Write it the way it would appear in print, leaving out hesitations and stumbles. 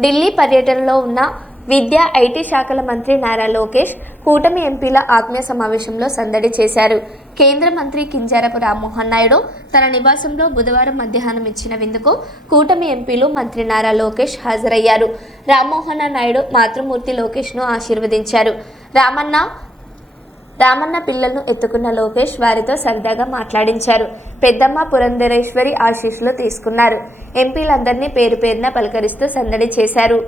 ఢిల్లీ పర్యటనలో ఉన్న విద్యా ఐటీ శాఖల మంత్రి నారా లోకేష్ కూటమి ఎంపీల ఆత్మీయ సమావేశంలో సందడి చేశారు. కేంద్ర మంత్రి కింజరాపు రామ్మోహన్ నాయుడు తన నివాసంలో బుధవారం మధ్యాహ్నం ఇచ్చిన విందుకు కూటమి ఎంపీలు మంత్రి నారా లోకేష్ హాజరయ్యారు. రామ్మోహన్ నాయుడు మాతృమూర్తి లోకేష్ను ఆశీర్వదించారు. రామన్న పిల్లలను ఎత్తుకున్న లోకేష్ వారితో సరదాగా మాట్లాడించారు. పెద్దమ్మ పురంధరేశ్వరి ఆశీస్సులు తీసుకున్నారు. ఎంపీలందరినీ పేరు పేరున పలకరిస్తూ సందడి చేశారు.